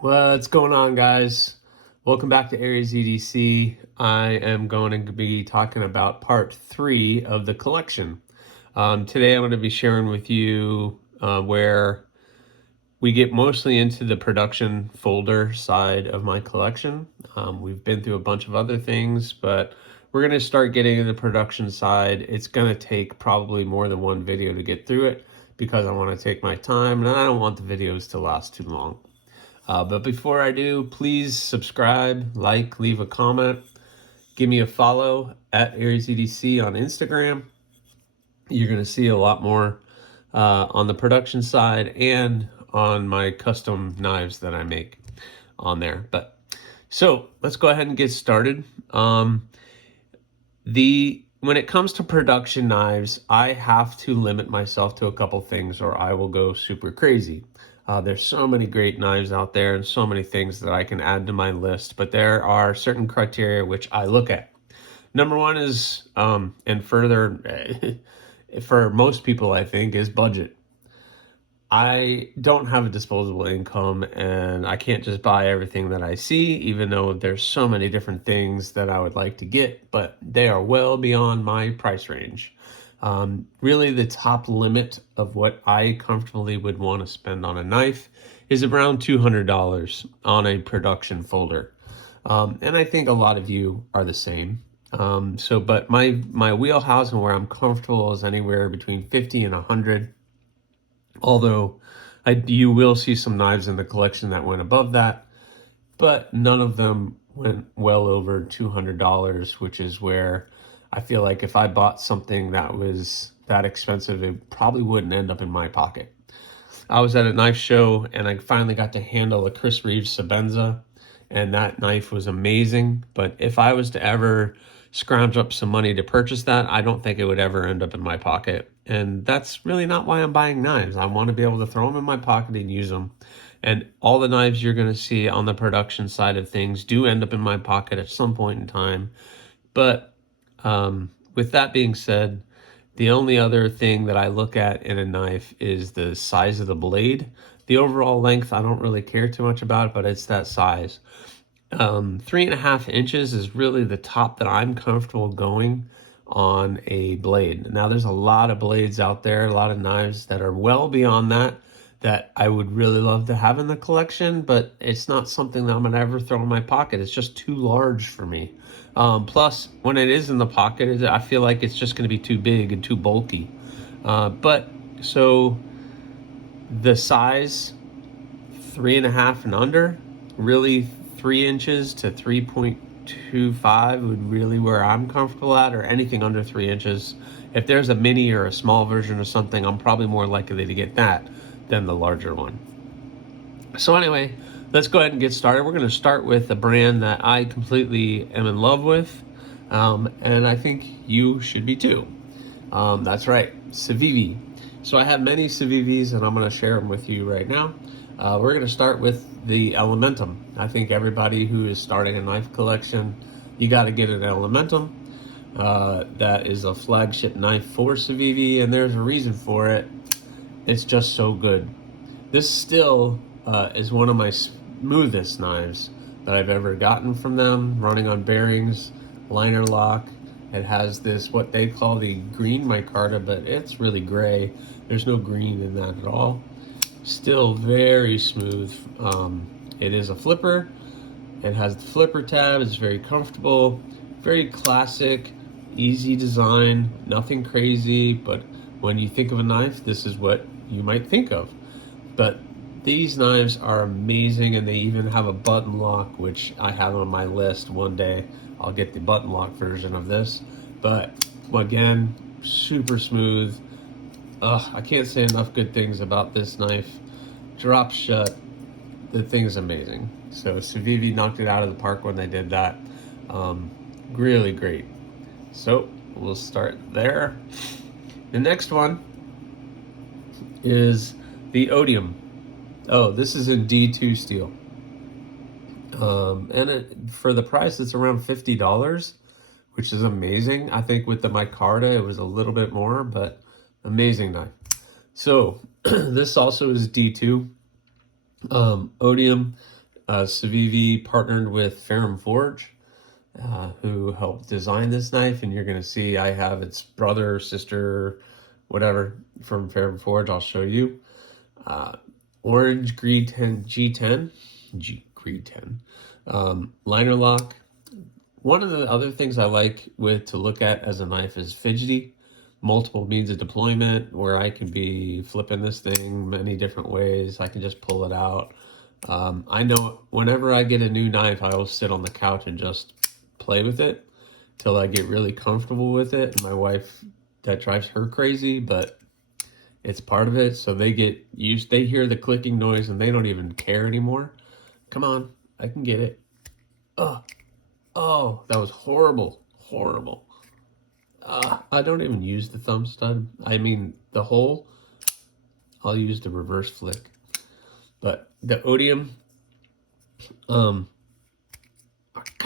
What's going on, guys? Welcome back to Aries EDC. I am going to be talking about part 3 of the collection. Today I'm going to be sharing with you where we get mostly into the production folder side of my collection. We've been through a bunch of other things, but we're going to start getting into the production side. It's going to take probably more than one video to get through it because I want to take my time and I don't want the videos to last too long. But before I do, please subscribe, like, leave a comment, give me a follow at AriesEDC on Instagram. You're going to see a lot more on the production side and on my custom knives that I make on there. But so let's go ahead and get started. When it comes to production knives, I have to limit myself to a couple things or I will go super crazy. There's so many great knives out there and so many things that I can add to my list, but there are certain criteria which I look at. Number one is, and further, for most people, I think, is budget. I don't have a disposable income and I can't just buy everything that I see, even though there's so many different things that I would like to get, but they are well beyond my price range. Really, the top limit of what I comfortably would want to spend on a knife is around $200 on a production folder. And I think a lot of you are the same. But my wheelhouse and where I'm comfortable is anywhere between 50 and 100. Although you will see some knives in the collection that went above that, but none of them went well over $200, which is where I feel like if I bought something that was that expensive, it probably wouldn't end up in my pocket. I was at a knife show and I finally got to handle a Chris Reeves Sabenza, and that knife was amazing. But if I was to ever scrounge up some money to purchase that, I don't think it would ever end up in my pocket. And that's really not why I'm buying knives. I want to be able to throw them in my pocket and use them. And all the knives you're going to see on the production side of things do end up in my pocket at some point in time. But with that being said, the only other thing that I look at in a knife is the size of the blade. The overall length, I don't really care too much about, but it's that size. 3.5 inches is really the top that I'm comfortable going on a blade. Now, there's a lot of blades out there, a lot of knives that are well beyond that I would really love to have in the collection, but it's not something that I'm going to ever throw in my pocket. It's just too large for me. Plus, when it is in the pocket, I feel like it's just going to be too big and too bulky. So the size, 3.5 and under, really 3 inches to 3.25 would really where I'm comfortable at, or anything under 3 inches. If there's a mini or a small version of something, I'm probably more likely to get that than the larger one. So anyway, let's go ahead and get started. We're going to start with a brand that I completely am in love with, and I think you should be too. That's right, Civivi. So I have many Civivis, and I'm going to share them with you right now. We're going to start with the Elementum. I think everybody who is starting a knife collection, you got to get an Elementum. That is a flagship knife for Civivi, and there's a reason for it. It's just so good. This still is one of my smoothest knives that I've ever gotten from them, running on bearings, liner lock. It has this, what they call the green micarta, but it's really gray. There's no green in that at all. Still very smooth. It is a flipper. It has the flipper tab. It's very comfortable, very classic, easy design, nothing crazy, but when you think of a knife, this is what you might think of. But these knives are amazing, and they even have a button lock, which I have on my list. One day I'll get the button lock version of this. But again, super smooth. I can't say enough good things about this knife. Drops shut. The thing is amazing. So Civivi knocked it out of the park when they did that. Really great. So we'll start there. The next one is the Odium. Oh, this is in D2 steel. And for the price, it's around $50, which is amazing. I think with the micarta, it was a little bit more, but amazing knife. So this also is D2. Odium Civivi partnered with Ferrum Forge, who helped design this knife, and you're going to see I have its brother, sister, whatever from Ferrum Forge. I'll show you. Orange Greed 10 G10, Greed 10, liner lock. One of the other things I like to look at as a knife is fidgety, multiple means of deployment, where I can be flipping this thing many different ways. I can just pull it out. I know whenever I get a new knife, I will sit on the couch and just play with it till I get really comfortable with it. And my wife, that drives her crazy, but it's part of it. So they get used, they hear the clicking noise and they don't even care anymore. Come on, I can get it. Oh, that was horrible, horrible. I don't even use the thumb stud. I mean, the hole, I'll use the reverse flick. But the Odium, come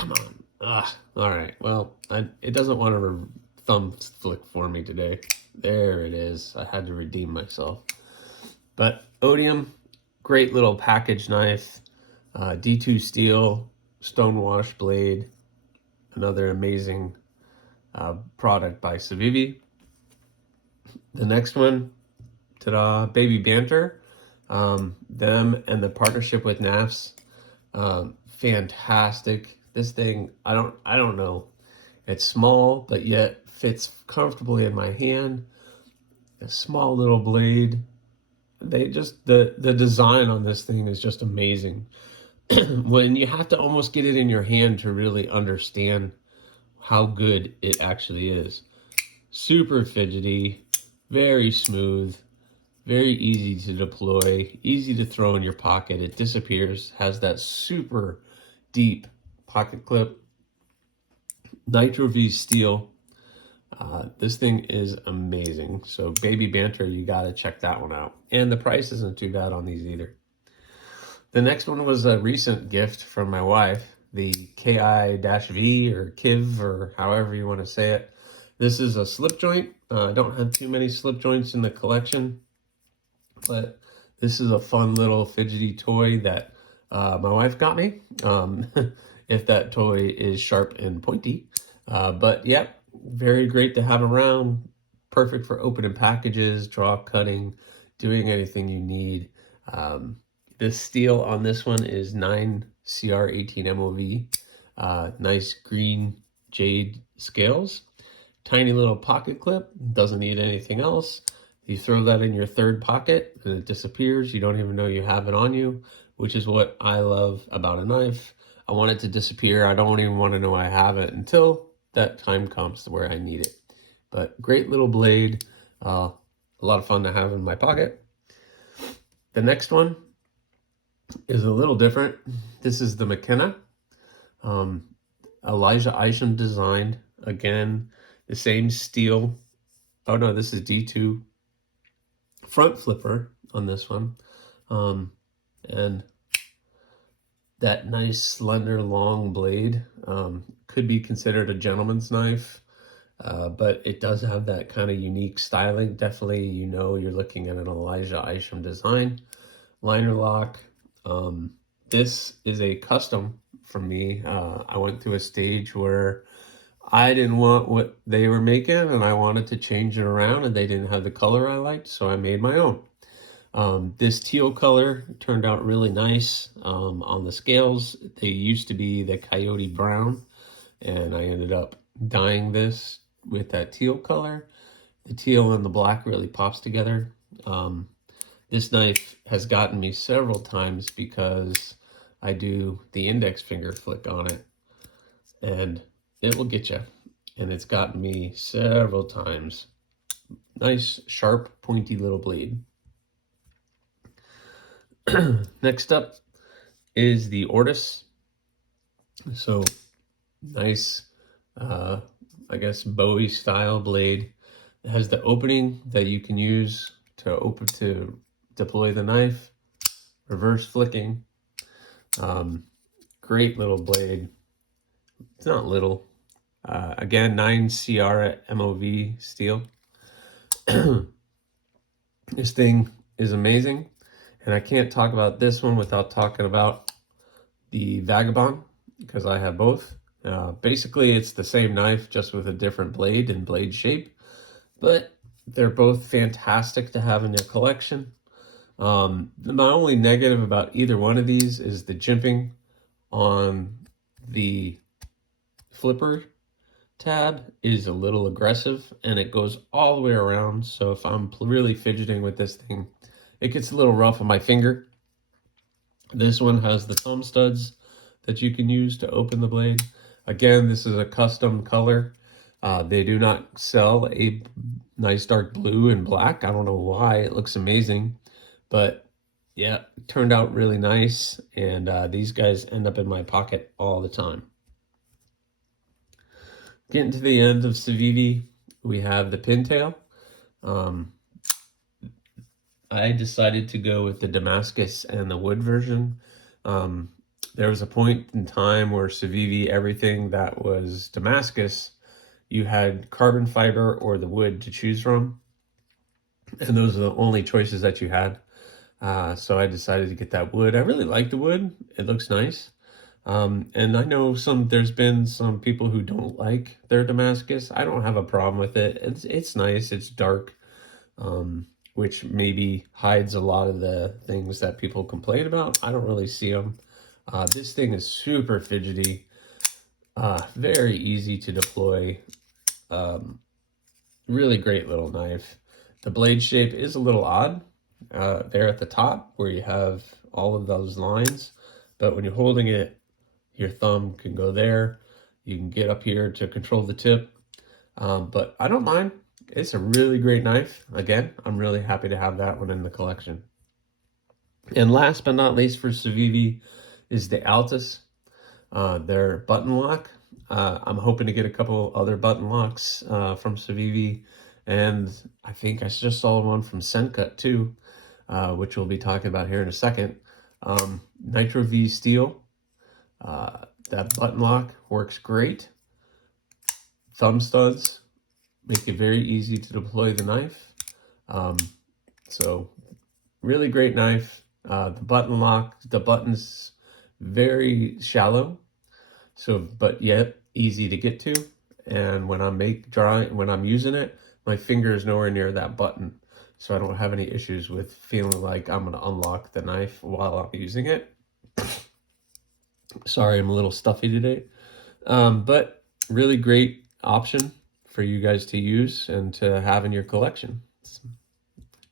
on. All right, well, it doesn't want to thumb flick for me today. There it is. I had to redeem myself. But Odium, great little package knife. D2 steel, stonewash blade. Another amazing product by Civivi. The next one, ta-da, Baby Banter. Them and the partnership with NAFS, fantastic. This thing, I don't know. It's small, but yet fits comfortably in my hand. A small little blade. They just, the design on this thing is just amazing. When you have to almost get it in your hand to really understand how good it actually is. Super fidgety, very smooth, very easy to deploy, easy to throw in your pocket. It disappears, has that super deep pocket clip. Nitro V steel. This thing is amazing. So Baby Banter, you got to check that one out. And the price isn't too bad on these either. The next one was a recent gift from my wife, the KI-V or KIV or however you want to say it. This is a slip joint. I don't have too many slip joints in the collection, but this is a fun little fidgety toy that my wife got me. If that toy is sharp and pointy. But yep, very great to have around. Perfect for opening packages, draw cutting, doing anything you need. The steel on this one is 9CR18 MOV. Nice green jade scales. Tiny little pocket clip. Doesn't need anything else. You throw that in your third pocket and it disappears. You don't even know you have it on you, which is what I love about a knife. I want it to disappear. I don't even want to know I have it until that time comes to where I need it. But great little blade. A lot of fun to have in my pocket. The next one is a little different. This is the McKenna. Elijah Isham designed. Again, the same steel. Oh no, this is D2 front flipper on this one. And that nice slender long blade could be considered a gentleman's knife, but it does have that kind of unique styling. Definitely, you know, you're looking at an Elijah Isham design. Liner lock. This is a custom from me. I went through a stage where I didn't want what they were making and I wanted to change it around, and they didn't have the color I liked, so I made my own. This teal color turned out really nice on the scales. They used to be the coyote brown, and I ended up dyeing this with that teal color. The teal and the black really pops together. This knife has gotten me several times because I do the index finger flick on it, and it will get you. And it's gotten me several times. Nice, sharp, pointy little blade. Next up is the Ortis. So nice, I guess Bowie style blade. It has the opening that you can use to deploy the knife. Reverse flicking. Great little blade. It's not little. Again, 9CR MOV steel. This thing is amazing. And I can't talk about this one without talking about the Vagabond because I have both. Basically, it's the same knife, just with a different blade and blade shape, but they're both fantastic to have in your collection. My only negative about either one of these is the jimping on the flipper tab is a little aggressive, and it goes all the way around. So if I'm really fidgeting with this thing, it gets a little rough on my finger. This one has the thumb studs that you can use to open the blade. Again, this is a custom color. They do not sell a nice dark blue and black. I don't know why. It looks amazing, but yeah, it turned out really nice, and these guys end up in my pocket all the time. Getting to the end of Civivi, we have the pintail. I decided to go with the Damascus and the wood version. There was a point in time where Civivi, everything that was Damascus, you had carbon fiber or the wood to choose from. And those are the only choices that you had. So I decided to get that wood. I really like the wood. It looks nice. And I know there's been some people who don't like their Damascus. I don't have a problem with it. It's nice. It's dark, which maybe hides a lot of the things that people complain about. I don't really see them. This thing is super fidgety, very easy to deploy. Really great little knife. The blade shape is a little odd there at the top where you have all of those lines, but when you're holding it, your thumb can go there. You can get up here to control the tip, but I don't mind. It's a really great knife. Again, I'm really happy to have that one in the collection. And last but not least for Civivi is the Altus, their button lock. I'm hoping to get a couple other button locks from Civivi, and I think I just saw one from Sencut too, which we'll be talking about here in a second. Nitro V steel. That button lock works great. Thumb studs make it very easy to deploy the knife. So really great knife. The button lock, the button's very shallow, but yet easy to get to. And when I'm using it, my finger is nowhere near that button, so I don't have any issues with feeling like I'm going to unlock the knife while I'm using it. Sorry, I'm a little stuffy today, but really great option for you guys to use and to have in your collection.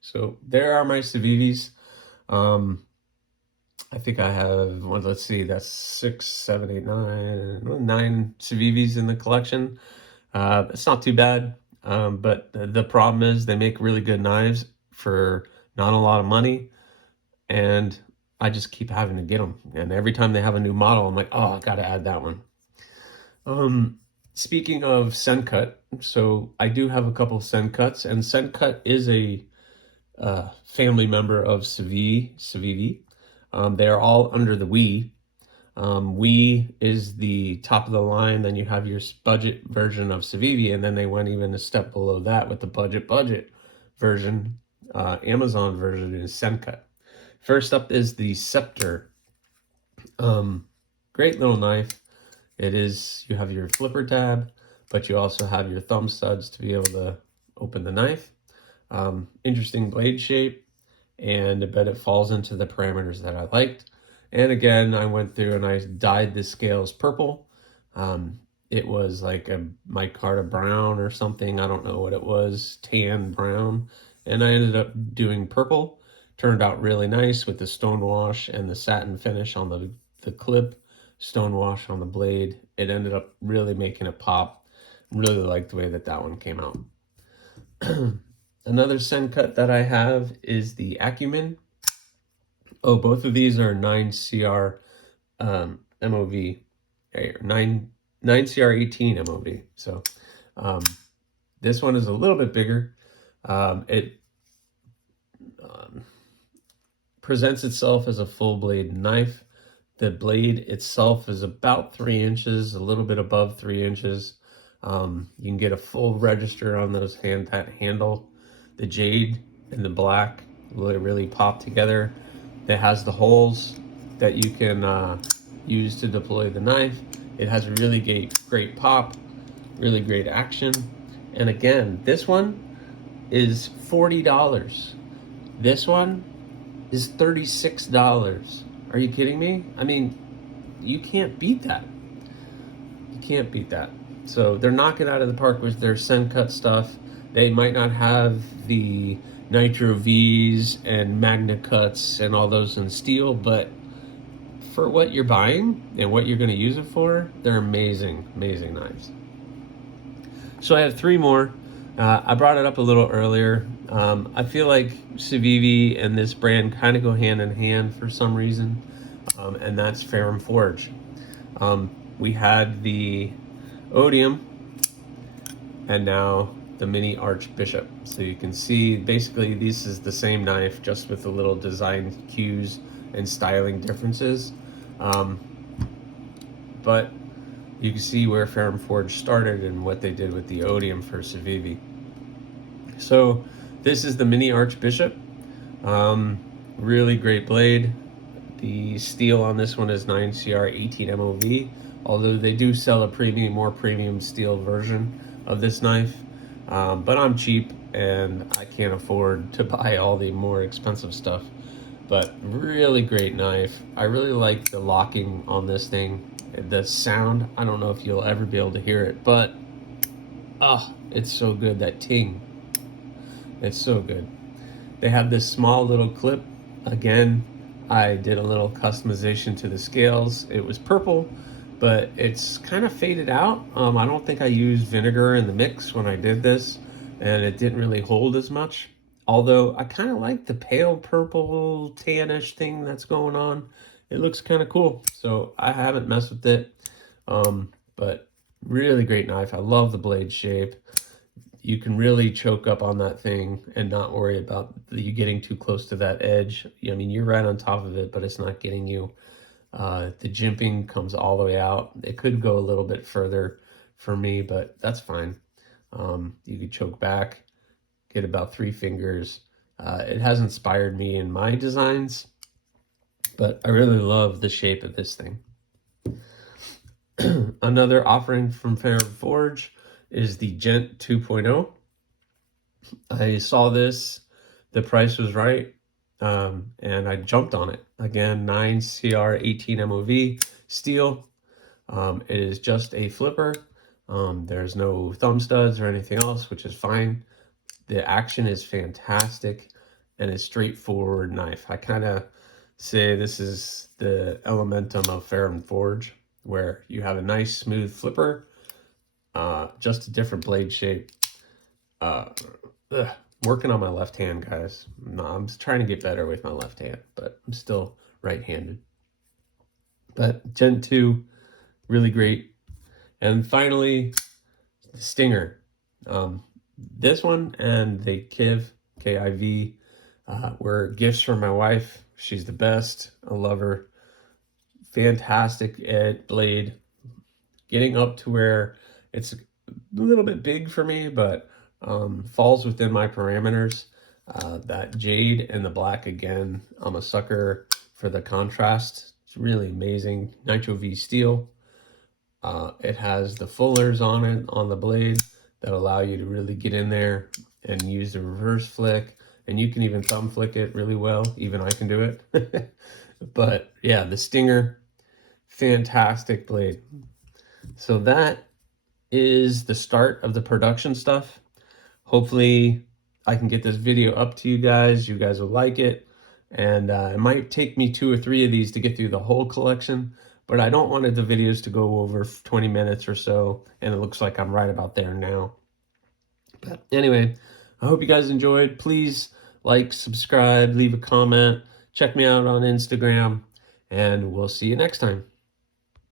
So there are my Civivis. I think I have, well, let's see, that's 6, 7, 8, 9 Civivis in the collection. It's not too bad, but the problem is they make really good knives for not a lot of money, and I just keep having to get them. And every time they have a new model, I'm like, oh, I got to add that one. Speaking of Sencut, so I do have a couple of Sencuts, and Sencut is a family member of Civivi. They're all under the Wii. Wii is the top of the line. Then you have your budget version of Civivi, and then they went even a step below that with the budget version. Amazon version is Sencut. First up is the Scepter. Great little knife. You have your flipper tab, but you also have your thumb studs to be able to open the knife. Interesting blade shape, and I bet it falls into the parameters that I liked. And again, I went through and I dyed the scales purple. It was like a micarta brown or something. I don't know what it was, tan brown. And I ended up doing purple. Turned out really nice with the stone wash and the satin finish on the clip, stone wash on the blade. It ended up really making it pop. Really liked the way that one came out. Another Sencut that I have is the Acumen. Oh, both of these are 9CR MOV, 9CR18 MOV. So this one is a little bit bigger. It presents itself as a full blade knife. The blade itself is about 3 inches, a little bit above 3 inches. You can get a full register on that handle. The jade and the black really pop together. It has the holes that you can used to deploy the knife. It has a really great pop, really great action. And again, this one is $40. This one is $36. Are you kidding me? I mean, you can't beat that. You can't beat that. So they're knocking out of the park with their Sen Cut stuff. They might not have the Nitro Vs and Magna Cuts and all those in steel, but for what you're buying and what you're going to use it for, they're amazing, amazing knives. So I have three more. I brought it up a little earlier. I feel like Civivi and this brand kind of go hand in hand for some reason, and that's Ferrum Forge. We had the Odium, and now the Mini Archbishop. So you can see, basically, this is the same knife, just with the little design cues and styling differences. But you can see where Ferrum Forge started and what they did with the Odium for Civivi. So this is the Mini Archbishop. Really great blade. The steel on this one is 9CR 18 MOV, although they do sell a more premium steel version of this knife. But I'm cheap and I can't afford to buy all the more expensive stuff. But really great knife. I really like the locking on this thing. The sound, I don't know if you'll ever be able to hear it, but it's so good, that ting. It's so good. They have this small little clip. Again, I did a little customization to the scales. It was purple, but it's kind of faded out. I don't think I used vinegar in the mix when I did this, and it didn't really hold as much. Although I kind of like the pale purple tannish thing that's going on. It looks kind of cool. So I haven't messed with it, but really great knife. I love the blade shape. You can really choke up on that thing and not worry about you getting too close to that edge. I mean, you're right on top of it, but it's not getting you. The jimping comes all the way out. It could go a little bit further for me, but that's fine. You could choke back, get about 3 fingers. It has inspired me in my designs, but I really love the shape of this thing. Another offering from Ferrum Forge is the Gent 2.0. I saw this, the price was right, and I jumped on it. Again, 9CR 18 MOV steel. It is just a flipper. There's no thumb studs or anything else, which is fine. The action is fantastic and a straightforward knife. I kind of say this is the Elementum of Ferrum Forge, where you have a nice smooth flipper, just a different blade shape. Working on my left hand, guys. No, I'm trying to get better with my left hand, but I'm still right-handed. But Gen 2, really great. And finally, the Stinger. This one and the Kiv, K-I-V, were gifts from my wife. She's the best. I love her. Fantastic blade. Getting up to where it's a little bit big for me, but falls within my parameters. That jade and the black, again, I'm a sucker for the contrast. It's really amazing. Nitro V steel. It has the fullers on it, on the blade, that allow you to really get in there and use the reverse flick. And you can even thumb flick it really well. Even I can do it. But yeah, the Stinger, fantastic blade. So that is the start of the production stuff. Hopefully I can get this video up to you guys. You guys will like it. And it might take me 2 or 3 of these to get through the whole collection, but I don't want the videos to go over 20 minutes or so, and it looks like I'm right about there now. But anyway, I hope you guys enjoyed. Please like, subscribe, leave a comment, check me out on Instagram, and we'll see you next time.